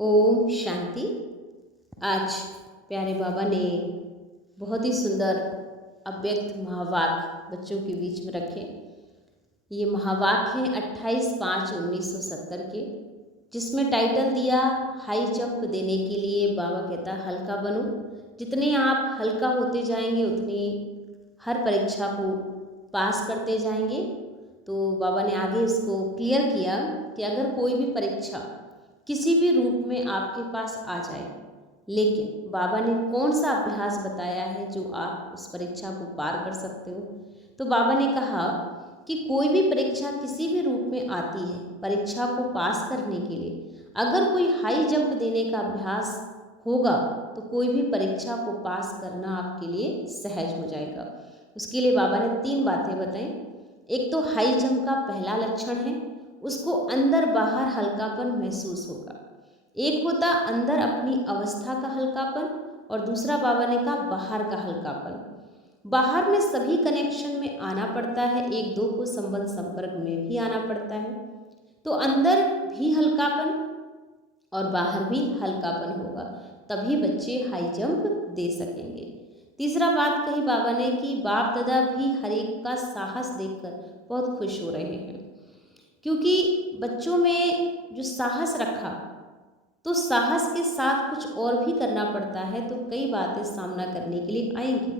ओम शांति। आज प्यारे बाबा ने बहुत ही सुंदर अव्यक्त महावाक्य बच्चों के बीच में रखे। ये महावाक्य हैं 28/5/1970 के, जिसमें टाइटल दिया हाई जंप देने के लिए बाबा कहता हल्का बनो। जितने आप हल्का होते जाएंगे उतनी हर परीक्षा को पास करते जाएंगे। तो बाबा ने आगे इसको क्लियर किया कि अगर कोई भी परीक्षा किसी भी रूप में आपके पास आ जाए, लेकिन बाबा ने कौन सा अभ्यास बताया है जो आप उस परीक्षा को पार कर सकते हो। तो बाबा ने कहा कि कोई भी परीक्षा किसी भी रूप में आती है, परीक्षा को पास करने के लिए अगर कोई हाई जंप देने का अभ्यास होगा तो कोई भी परीक्षा को पास करना आपके लिए सहज हो जाएगा। उसके लिए बाबा ने 3 बातें बताई। एक तो हाई जंप का पहला लक्षण है, उसको अंदर बाहर हल्कापन महसूस होगा। एक होता अंदर अपनी अवस्था का हल्कापन और दूसरा बाबा ने कहा बाहर का हल्कापन। बाहर में सभी कनेक्शन में आना पड़ता है, एक दो को संबंध संपर्क में भी आना पड़ता है, तो अंदर भी हल्कापन और बाहर भी हल्कापन होगा, तभी बच्चे हाई जंप दे सकेंगे। तीसरा बात कही बाबा ने कि बाप दादा भी हर एक का साहस देखकर बहुत खुश हो रहे हैं, क्योंकि बच्चों में जो साहस रखा, तो साहस के साथ कुछ और भी करना पड़ता है, तो कई बातें सामना करने के लिए आएंगी,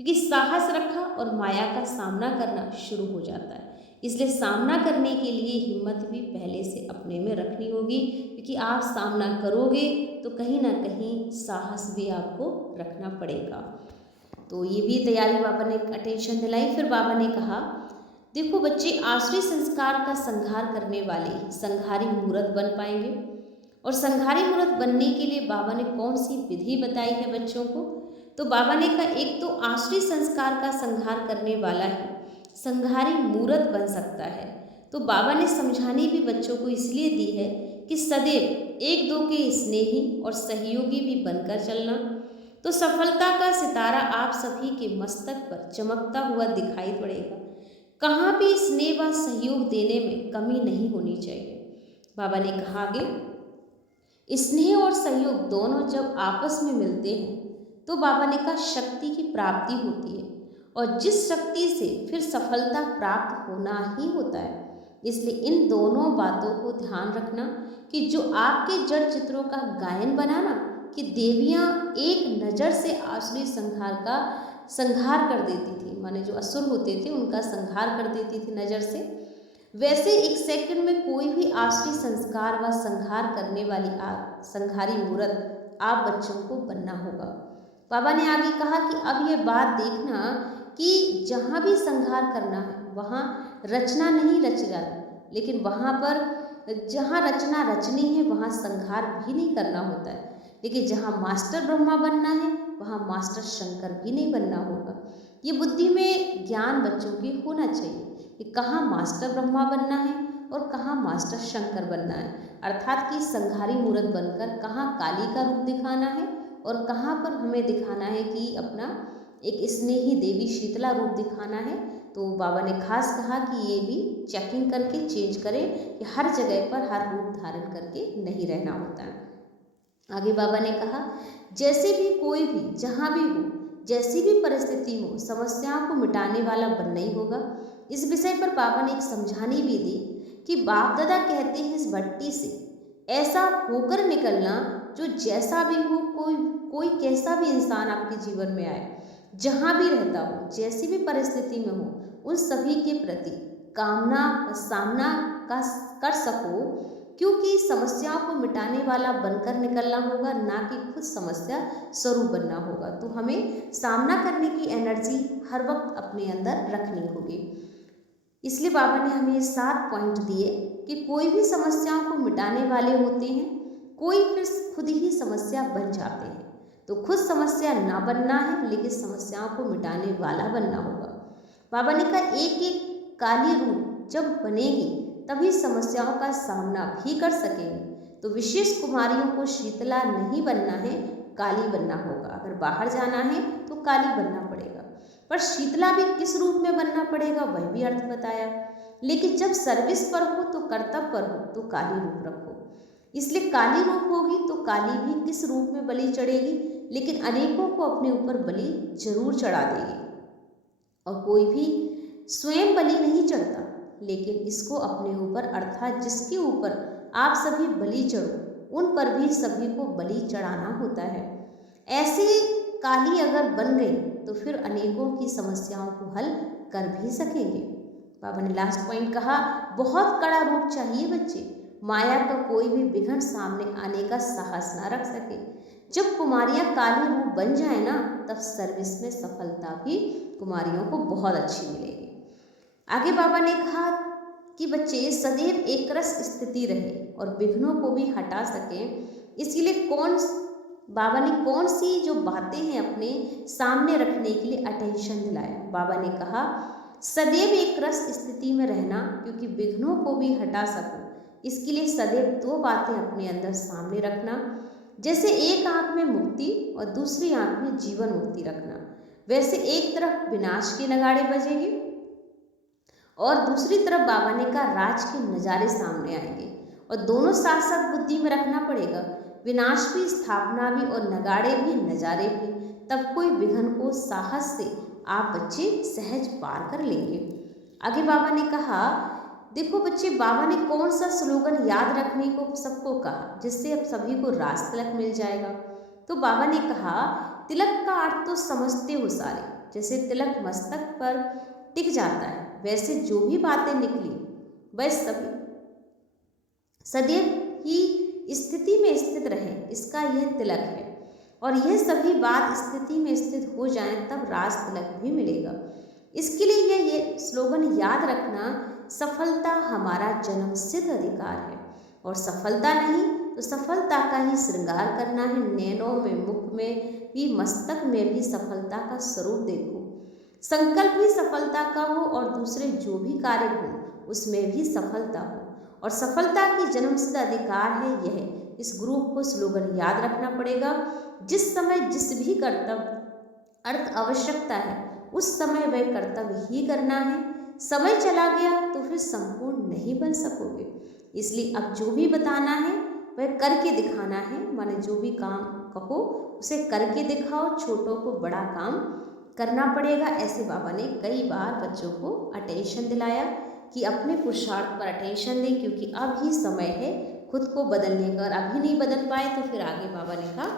क्योंकि साहस रखा और माया का सामना करना शुरू हो जाता है। इसलिए सामना करने के लिए हिम्मत भी पहले से अपने में रखनी होगी, क्योंकि आप सामना करोगे तो कहीं ना कहीं साहस भी आपको रखना पड़ेगा। तो ये भी तैयारी बाबा ने अटेंशन दिलाई। फिर बाबा ने कहा देखो बच्चे, आसुरी संस्कार का संहार करने वाले संहारी मूर्त बन पाएंगे, और संहारी मूर्त बनने के लिए बाबा ने कौन सी विधि बताई है बच्चों को। तो बाबा ने कहा एक तो आसुरी संस्कार का संहार करने वाला ही संहारी मूर्त बन सकता है। तो बाबा ने समझाने भी बच्चों को इसलिए दी है कि सदैव एक दो के स्नेही और सहयोगी भी बनकर चलना, तो सफलता का सितारा आप सभी के मस्तक पर चमकता हुआ दिखाई पड़ेगा। कहाँ भी स्नेह व सहयोग देने में कमी नहीं होनी चाहिए। बाबा ने कहा आगे, स्नेह और सहयोग दोनों जब आपस में मिलते हैं तो बाबा ने कहा शक्ति की प्राप्ति होती है, और जिस शक्ति से फिर सफलता प्राप्त होना ही होता है। इसलिए इन दोनों बातों को ध्यान रखना कि जो आपके जड़ चित्रों का गायन बनाना कि देवियाँ एक नज़र से आसुरी संहार कर देती थी, माने जो असुर होते थे उनका संहार कर देती थी नज़र से, वैसे एक सेकंड में कोई भी आसुरी संस्कार व संहार करने वाली संहारी मूर्त आप बच्चों को बनना होगा। बाबा ने आगे कहा कि अब यह बात देखना कि जहाँ भी संहार करना है वहाँ रचना नहीं रच जाती, लेकिन वहाँ पर जहाँ रचना रचनी है वहाँ संहार भी नहीं करना होता है। लेकिन जहाँ मास्टर ब्रह्मा बनना है वहाँ मास्टर शंकर भी नहीं बनना होगा। ये बुद्धि में ज्ञान बच्चों के होना चाहिए कि कहाँ मास्टर ब्रह्मा बनना है और कहाँ मास्टर शंकर बनना है, अर्थात कि संहारी मूर्त बनकर कहाँ काली का रूप दिखाना है और कहाँ पर हमें दिखाना है कि अपना एक स्नेही देवी शीतला रूप दिखाना है। तो बाबा ने खास कहा कि ये भी चेकिंग करके चेंज करें कि हर जगह पर हर रूप धारण करके नहीं रहना होता है। आगे बाबा ने कहा जैसे भी कोई भी जहाँ भी हो, जैसी भी परिस्थिति हो, समस्याओं को मिटाने वाला बनना ही होगा। इस विषय पर बाबा ने एक समझानी भी दी कि बाप दादा कहते हैं इस भट्टी से ऐसा होकर निकलना जो जैसा भी हो, कोई कैसा भी इंसान आपके जीवन में आए, जहाँ भी रहता हो, जैसी भी परिस्थिति में हो, उन सभी के प्रति कामना सामना कर सको, क्योंकि समस्याओं को मिटाने वाला बनकर निकलना होगा, ना कि खुद समस्या स्वरूप बनना होगा। तो हमें सामना करने की एनर्जी हर वक्त अपने अंदर रखनी होगी। इसलिए बाबा ने हमें 7 पॉइंट दिए कि कोई भी समस्याओं को मिटाने वाले होते हैं, कोई फिर खुद ही समस्या बन जाते हैं। तो खुद समस्या ना बनना है, लेकिन समस्याओं को मिटाने वाला बनना होगा। बाबा ने कहा एक एक काली रूप जब बनेगी तभी समस्याओं का सामना भी कर सकेंगे। तो विशेष कुमारियों को शीतला नहीं बनना है, काली बनना होगा। अगर बाहर जाना है तो काली बनना पड़ेगा, पर शीतला भी किस रूप में बनना पड़ेगा वह भी अर्थ बताया। लेकिन जब सर्विस पर हो तो कर्तव्य पर हो तो काली रूप रखो। इसलिए काली रूप होगी तो काली भी किस रूप में बलि चढ़ेगी, लेकिन अनेकों को अपने ऊपर बलि जरूर चढ़ा देगी। और कोई भी स्वयं बलि नहीं चढ़ता, लेकिन इसको अपने ऊपर अर्थात जिसके ऊपर आप सभी बलि चढ़ो उन पर भी सभी को बलि चढ़ाना होता है। ऐसे काली अगर बन गई तो फिर अनेकों की समस्याओं को हल कर भी सकेंगे। बाबा ने लास्ट पॉइंट कहा, बहुत कड़ा रूप चाहिए बच्चे, माया का कोई भी विघ्न सामने आने का साहस ना रख सके। जब कुमारियां काली रूप बन जाए ना, तब सर्विस में सफलता भी कुमारियों को बहुत अच्छी मिलेगी। आगे बाबा ने कहा कि बच्चे सदैव एक रस स्थिति रहे और विघ्नों को भी हटा सकें। इसीलिए बाबा ने कौन सी जो बातें हैं अपने सामने रखने के लिए अटेंशन दिलाया। बाबा ने कहा सदैव एक रस स्थिति में रहना, क्योंकि विघ्नों को भी हटा सको इसके लिए सदैव दो बातें अपने अंदर सामने रखना। जैसे एक आंख में मुक्ति और दूसरी आंख में जीवन मुक्ति रखना, वैसे एक तरफ विनाश के नगाड़े बजेंगे और दूसरी तरफ बाबा ने कहा राज के नज़ारे सामने आएंगे, और दोनों साथ साथ बुद्धि में रखना पड़ेगा। विनाश भी, स्थापना भी और नगाड़े भी, नज़ारे भी, तब कोई विघ्न को साहस से आप बच्चे सहज पार कर लेंगे। आगे बाबा ने कहा, देखो बच्चे, बाबा ने कौन सा स्लोगन याद रखने को सबको कहा जिससे अब सभी को राज तिलक मिल जाएगा। तो बाबा ने कहा तिलक का अर्थ तो समझते हो सारे, जैसे तिलक मस्तक पर टिक जाता है, वैसे जो भी बातें निकली वह सभी सदैव ही स्थिति में स्थित रहे, इसका यह तिलक है। और यह सभी बात स्थिति में स्थित हो जाएं तब राज तिलक भी मिलेगा। इसके लिए ये स्लोगन याद रखना, सफलता हमारा जन्मसिद्ध अधिकार है, और सफलता नहीं तो सफलता का ही श्रृंगार करना है। नैनों में, मुख में भी, मस्तक में भी सफलता का स्वरूप देखो। संकल्प भी सफलता का हो और दूसरे जो भी कार्य हो उसमें भी सफलता हो, और सफलता की जन्मसिद्ध अधिकार है यह। इस ग्रुप को स्लोगन याद रखना पड़ेगा। जिस समय जिस भी कर्तव्य अर्थ आवश्यकता है उस समय वह कर्तव्य ही करना है। समय चला गया तो फिर संपूर्ण नहीं बन सकोगे। इसलिए अब जो भी बताना है वह करके दिखाना है, माने जो भी काम कहो उसे करके दिखाओ, छोटों को बड़ा काम करना पड़ेगा। ऐसे बाबा ने कई बार बच्चों को अटेंशन दिलाया कि अपने पुरुषार्थ पर अटेंशन दें, क्योंकि अब ही समय है खुद को बदलने का, और अभी नहीं बदल पाए तो फिर आगे बाबा ने कहा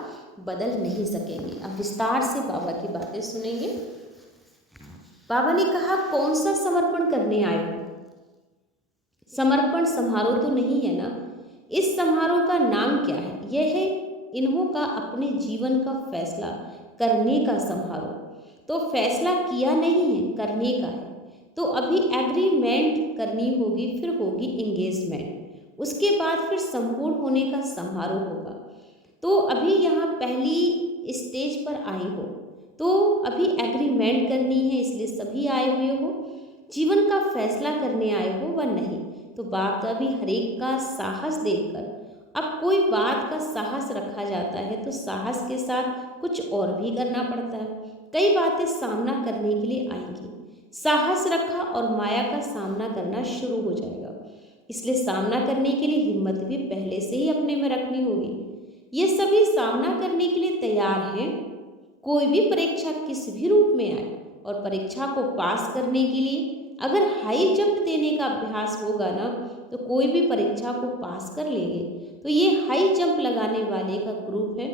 बदल नहीं सकेंगे। अब विस्तार से बाबा की बातें सुनेंगे। बाबा ने कहा कौन सा समर्पण करने आए हो? समर्पण समारोह तो नहीं है ना। इस समारोह का नाम क्या है? यह है इन्हों का अपने जीवन का फैसला करने का समारोह। तो फैसला किया नहीं है, करने का है। तो अभी एग्रीमेंट करनी होगी, फिर होगी एंगेजमेंट, उसके बाद फिर संपूर्ण होने का समारोह होगा। तो अभी यहाँ पहली स्टेज पर आई हो तो अभी एग्रीमेंट करनी है, इसलिए सभी आए हुए हो। जीवन का फैसला करने आए हो व नहीं, तो बाप अभी हर एक का साहस देखकर, अब कोई बात का साहस रखा जाता है तो साहस के साथ कुछ और भी करना पड़ता है। कई बातें सामना करने के लिए आएंगी, साहस रखा और माया का सामना करना शुरू हो जाएगा। इसलिए सामना करने के लिए हिम्मत भी पहले से ही अपने में रखनी होगी। ये सभी सामना करने के लिए तैयार हैं। कोई भी परीक्षा किस भी रूप में आए, और परीक्षा को पास करने के लिए अगर हाई जंप देने का अभ्यास होगा ना तो कोई भी परीक्षा को पास कर लेंगे। तो ये हाई जंप लगाने वाले का ग्रुप है,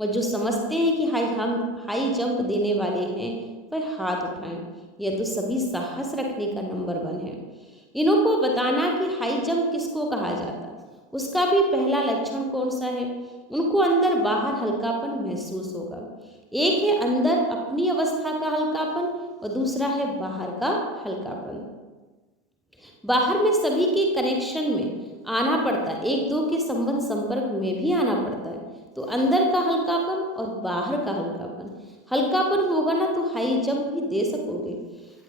और जो समझते हैं कि हम हाई जंप देने वाले हैं वह हाथ उठाएं। यह तो सभी साहस रखने का नंबर 1 है। इन्हों को बताना कि हाई जंप किसको कहा जाता है, उसका भी पहला लक्षण कौन सा है। उनको अंदर बाहर हल्कापन महसूस होगा। एक है अंदर अपनी अवस्था का हल्कापन और दूसरा है बाहर का हल्कापन। बाहर में सभी के कनेक्शन में आना पड़ता है, एक दो के संबंध संपर्क में भी आना पड़ता है। तो अंदर का हल्कापन और बाहर का हल्कापन होगा ना तो हाई जंप भी दे सकोगे।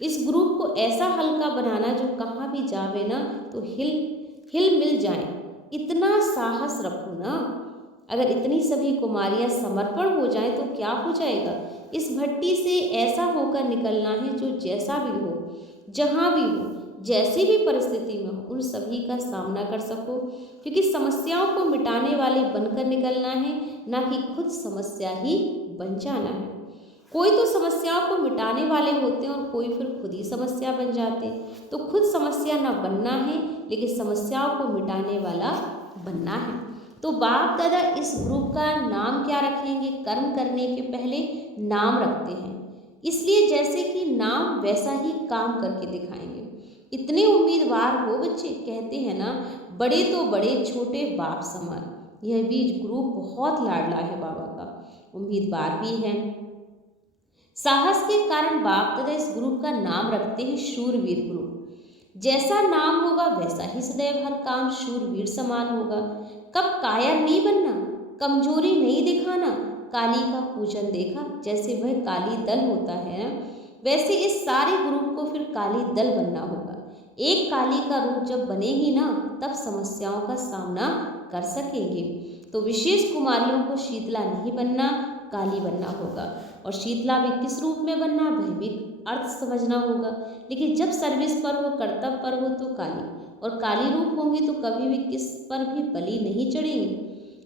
इस ग्रुप को ऐसा हल्का बनाना जो कहाँ भी जावे ना तो हिल मिल जाए, इतना साहस रखो ना। अगर इतनी सभी कुमारियां समर्पण हो जाए तो क्या हो जाएगा। इस भट्टी से ऐसा होकर निकलना है जो जैसा भी हो, जहाँ भी हो, जैसी भी परिस्थिति में हो उन सभी का सामना कर सको, क्योंकि समस्याओं को मिटाने वाले बनकर निकलना है, ना कि खुद समस्या ही बन जाना है। कोई तो समस्याओं को मिटाने वाले होते हैं और कोई फिर खुद ही समस्या बन जाते हैं। तो खुद समस्या ना बनना है, लेकिन समस्याओं को मिटाने वाला बनना है। तो बाप दादा इस ग्रुप का नाम क्या रखेंगे? कर्म करने के पहले नाम रखते हैं, इसलिए जैसे कि नाम वैसा ही काम करके दिखाएंगे। इतने उम्मीदवार हो बच्चे, कहते हैं ना बड़े तो बड़े छोटे बाप समान। यह भी ग्रुप बहुत लाडला है बाबा का, उम्मीदवार भी है। साहस के कारण बाप दादा इस ग्रुप का नाम रखते हैं शूरवीर ग्रुप। जैसा नाम होगा वैसा ही सदैव हर काम शूरवीर समान होगा। कब कायर नहीं बनना, कमजोरी नहीं दिखाना। काली का पूजन देखा, जैसे वह काली दल होता है ना, वैसे इस सारे ग्रुप को फिर काली दल बनना होगा। एक काली का रूप जब बनेगी ना, तब समस्याओं का सामना कर सकेंगे। तो विशेष कुमारियों को शीतला नहीं बनना, काली बनना होगा। और शीतला भी किस रूप में बनना, वह भी अर्थ समझना होगा। लेकिन जब सर्विस पर हो, कर्तव्य पर हो, तो काली, और काली रूप होंगी तो कभी भी किस पर भी बलि नहीं चढ़ेंगी,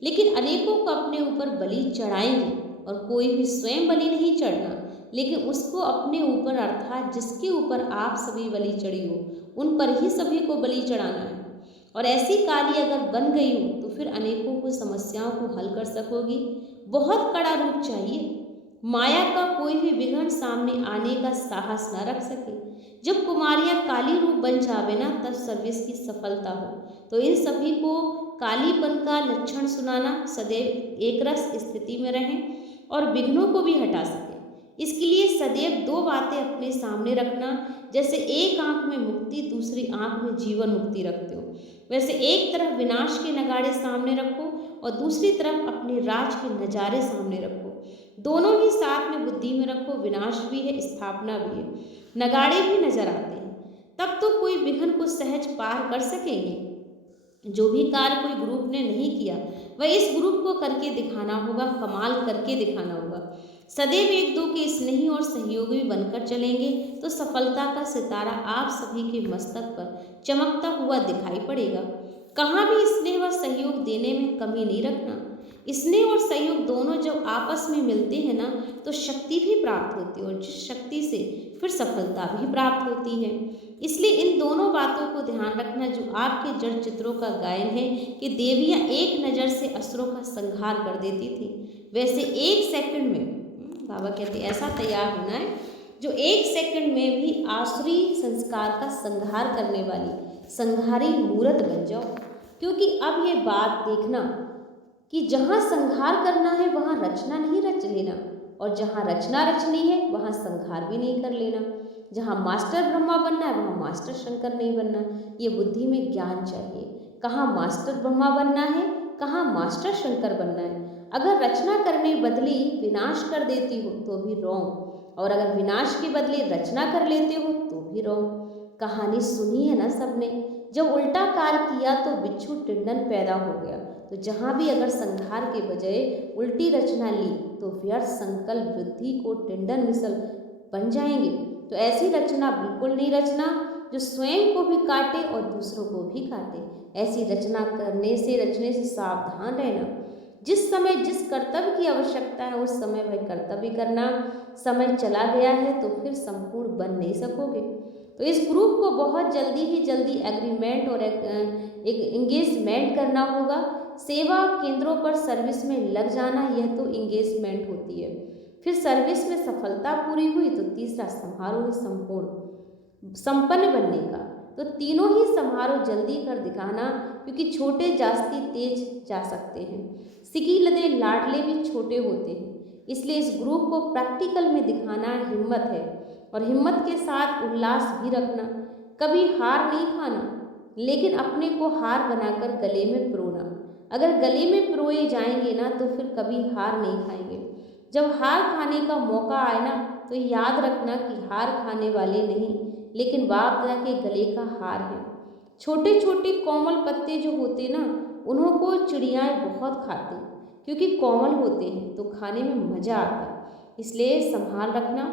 लेकिन अनेकों को अपने ऊपर बलि चढ़ाएंगी। और कोई भी स्वयं बलि नहीं चढ़ना, लेकिन उसको अपने ऊपर, अर्थात जिसके ऊपर आप सभी बलि चढ़ी हो, उन पर ही सभी को बलि चढ़ाना है। और ऐसी काली अगर बन गई हो तो फिर अनेकों को समस्याओं को हल कर सकोगी। बहुत कड़ा रूप चाहिए, माया का कोई भी विघ्न सामने आने का साहस न रख सके। जब कुमारियां काली रूप बन जावे ना, तब सर्विस की सफलता हो। तो इन सभी को कालीपन का लक्षण सुनाना, सदैव एक रस स्थिति में रहें और विघ्नों को भी हटा सके। इसके लिए सदैव दो बातें अपने सामने रखना, जैसे एक आंख में मुक्ति, दूसरी आंख में जीवन मुक्ति रखते हो, वैसे एक तरफ विनाश के नगाड़े सामने रखो और दूसरी तरफ अपने राज के नज़ारे सामने रखो। दोनों ही साथ में बुद्धि में रखो। विनाश भी है, स्थापना भी है, नगाड़े भी नजर आते हैं, तब तो कोई विघ्न को सहज पार कर सकेंगे। जो भी कार्य कोई ग्रुप ने नहीं किया, वह इस ग्रुप को करके दिखाना होगा, कमाल करके दिखाना होगा। सदैव एक दो के स्नेही और सहयोगी बनकर चलेंगे तो सफलता का सितारा आप सभी के मस्तक पर चमकता हुआ दिखाई पड़ेगा। कहाँ भी स्नेह व सहयोग देने में कमी नहीं रखना। स्नेह और सहयोग दोनों जब आपस में मिलते हैं ना, तो शक्ति भी प्राप्त होती है, और जिस शक्ति से फिर सफलता भी प्राप्त होती है। इसलिए इन दोनों बातों को ध्यान रखना, जो आपके जड़ चित्रों का गायन है कि देवियाँ एक नज़र से असुरों का संहार कर देती थी, वैसे एक सेकंड में बाबा कहते ऐसा तैयार होना है जो एक सेकंड में भी आसुरी संस्कार का संहार करने वाली संहारी मूर्त बन जाओ। क्योंकि अब ये बात देखना कि जहाँ संहार करना है वहाँ रचना नहीं रच लेना, और जहाँ रचना रचनी है वहाँ संहार भी नहीं कर लेना। जहाँ मास्टर ब्रह्मा बनना है वहाँ मास्टर शंकर नहीं बनना। ये बुद्धि में ज्ञान चाहिए, कहाँ मास्टर ब्रह्मा बनना है, कहाँ मास्टर शंकर बनना है। अगर रचना करने बदली विनाश कर देती हो तो भी रॉन्ग, और अगर विनाश के बदले रचना कर लेते हो तो भी रॉन्ग। कहानी सुनी है ना सबने, जब उल्टा कार्य किया तो बिच्छू टिंडन पैदा हो गया। तो जहाँ भी अगर संहार के बजाय उल्टी रचना ली तो व्यर्थ संकल्प बुद्धि को टिंडन मिसल बन जाएंगे। तो ऐसी रचना बिल्कुल नहीं रचना जो स्वयं को भी काटे और दूसरों को भी काटे। ऐसी रचना रचने से सावधान रहना। जिस समय जिस कर्तव्य की आवश्यकता है उस समय वह कर्तव्य करना। समय चला गया है तो फिर संपूर्ण बन नहीं सकोगे। तो इस ग्रुप को बहुत जल्दी एग्रीमेंट और एक इंगेजमेंट करना होगा। सेवा केंद्रों पर सर्विस में लग जाना, यह तो इंगेजमेंट होती है। फिर सर्विस में सफलता पूरी हुई तो तीसरा समारोह है संपन्न बनने का। तो तीनों ही समारोह जल्दी कर दिखाना, क्योंकि छोटे जास्ती तेज जा सकते हैं। सिकी लदे लाडले भी छोटे होते हैं। इसलिए इस ग्रुप को प्रैक्टिकल में दिखाना हिम्मत है, और हिम्मत के साथ उल्लास भी रखना। कभी हार नहीं खाना, लेकिन अपने को हार बनाकर गले में पिरोना। अगर गले में पिरोए जाएंगे ना तो फिर कभी हार नहीं खाएंगे। जब हार खाने का मौका आए ना तो याद रखना कि हार खाने वाले नहीं, लेकिन बाप दादा के गले का हार है। छोटे छोटे कोमल पत्ते जो होते ना, उन्हों को चिड़ियाएँ बहुत खाती, क्योंकि कोमल होते हैं तो खाने में मज़ा आता। इसलिए संभाल रखना।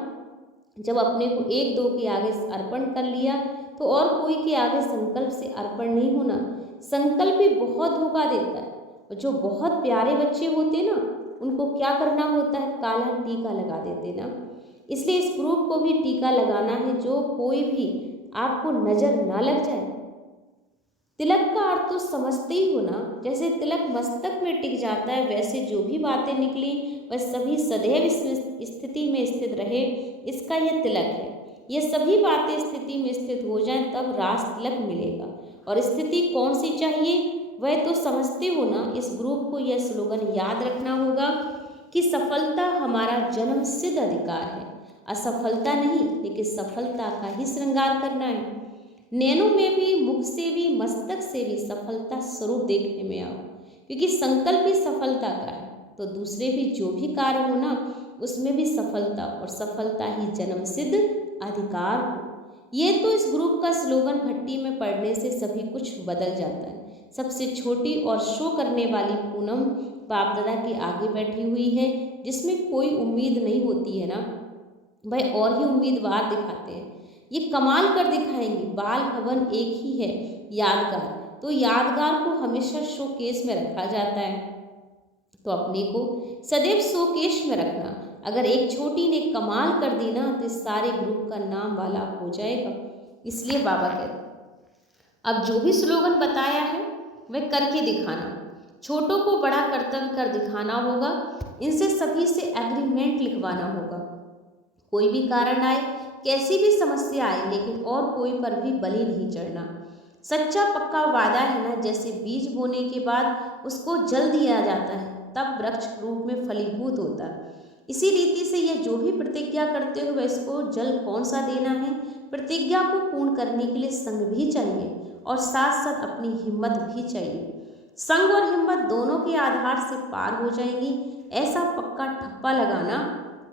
जब अपने को एक दो के आगे अर्पण कर लिया तो और कोई के आगे संकल्प से अर्पण नहीं होना। संकल्प भी बहुत धोखा देता है। और जो बहुत प्यारे बच्चे होते ना, उनको क्या करना होता है, काला टीका लगा देते ना। इसलिए इस ग्रुप को भी टीका लगाना है, जो कोई भी आपको नज़र ना लग जाए। तिलक का अर्थ तो समझते ही हो ना। जैसे तिलक मस्तक में टिक जाता है, वैसे जो भी बातें निकली वह सभी सदैव इस स्थिति में स्थित रहे, इसका यह तिलक है। ये सभी बातें स्थिति में स्थित हो जाएं, तब रास तिलक मिलेगा। और स्थिति कौन सी चाहिए, वह तो समझते हो ना। इस ग्रुप को यह स्लोगन याद रखना होगा कि सफलता हमारा जन्म सिद्ध अधिकार है। असफलता नहीं, लेकिन सफलता का ही श्रृंगार करना है। नैनों में भी, मुख से भी, मस्तक से भी सफलता स्वरूप देखने में आओ, क्योंकि संकल्प ही सफलता का है। तो दूसरे भी जो भी कार्य हो ना, उसमें भी सफलता, और सफलता ही जन्म सिद्ध अधिकार हो। ये तो इस ग्रुप का स्लोगन भट्टी में पढ़ने से सभी कुछ बदल जाता है। सबसे छोटी और शो करने वाली पूनम बाप दादा के आगे बैठी हुई है, जिसमें कोई उम्मीद नहीं होती है ना, वह और ही उम्मीदवार दिखाते हैं। ये कमाल कर दिखाएंगे। बाल भवन एक ही है, यादगार। तो यादगार को हमेशा शोकेस में रखा जाता है, तो अपने को सदैव शोकेस में रखना। अगर एक छोटी ने कमाल कर दी ना, तो इस सारे ग्रुप का नाम वाला हो जाएगा। इसलिए बाबा कहते अब जो भी स्लोगन बताया है वह करके दिखाना। छोटों को बड़ा कर्तव्य कर दिखाना होगा। इनसे सभी से एग्रीमेंट लिखवाना होगा। कोई भी कारण आए, कैसी भी समस्या आए, लेकिन और कोई पर भी बलि नहीं चढ़ना। सच्चा पक्का वादा है ना, जैसे बीज बोने के बाद उसको जल दिया जाता है, तब वृक्ष रूप में फलीभूत होता है। इसी रीति से यह जो भी प्रतिज्ञा करते हो, इसको जल कौन सा देना है। प्रतिज्ञा को पूर्ण करने के लिए संग भी चाहिए, और साथ साथ अपनी हिम्मत भी चाहिए। संग और हिम्मत दोनों के आधार से पार हो जाएंगी। ऐसा पक्का ठप्पा लगाना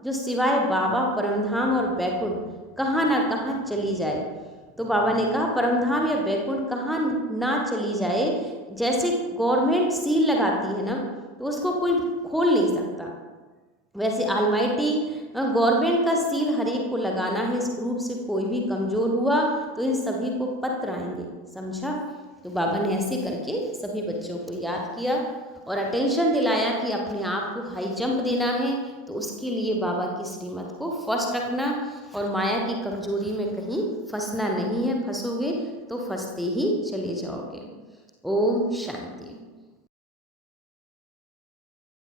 जो सिवाय बाबा, परमधाम और बैकुंठ कहाँ ना कहाँ चली जाए। तो बाबा ने कहा परमधाम या बैकुंठ कहाँ ना चली जाए। जैसे गवर्नमेंट सील लगाती है ना, तो उसको कोई खोल नहीं सकता, वैसे ऑलमाइटी गवर्नमेंट का सील हर एक को लगाना है। इस ग्रुप से कोई भी कमज़ोर हुआ तो इन सभी को पत्र आएंगे, समझा। तो बाबा ने ऐसे करके सभी बच्चों को याद किया और अटेंशन दिलाया कि अपने आप को हाई जंप देना है। तो उसके लिए बाबा की श्रीमत को फर्स्ट रखना, और माया की कमजोरी में कहीं फंसना नहीं है। फंसोगे तो फंसते ही चले जाओगे। ओम शांति।